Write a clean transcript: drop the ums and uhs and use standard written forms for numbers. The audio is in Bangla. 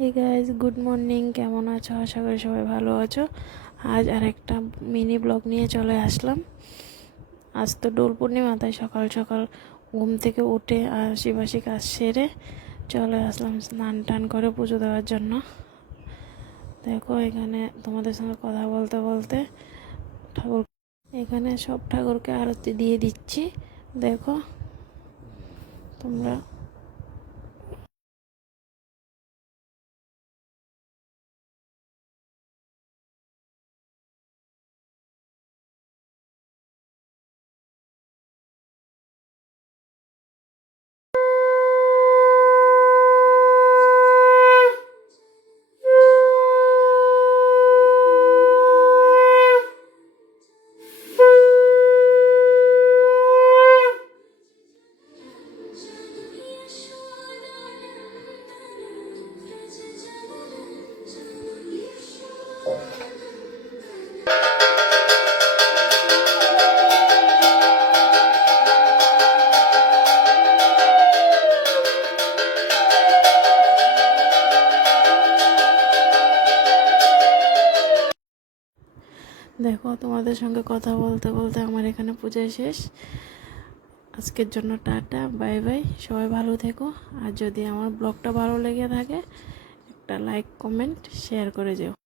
Hey guys, good morning. কেমন আছো? আশা করি সবাই ভালো আছো। আজ আর একটা মিনি ব্লগ নিয়ে চলে আসলাম। আজ তো দোল পূর্ণিমা, তাই সকাল সকাল ঘুম থেকে উঠে আশিপাশি কাজ সেরে চলে আসলাম স্নান টান করে পুজো দেওয়ার জন্য। দেখো, এখানে তোমাদের সঙ্গে কথা বলতে বলতে ঠাকুর, এখানে সব ঠাকুরকে আরতি দিয়ে দিচ্ছি। দেখো তোমরা। দেখো, তোমাদের সঙ্গে কথা বলতে বলতে আমার এখানে পূজা শেষ। আজকের জন্য টাটা, বাই বাই। সবাই ভালো থেকো। আর যদি আমার ব্লগটা ভালো লেগে থাকে, একটা লাইক, কমেন্ট, শেয়ার করে যেও।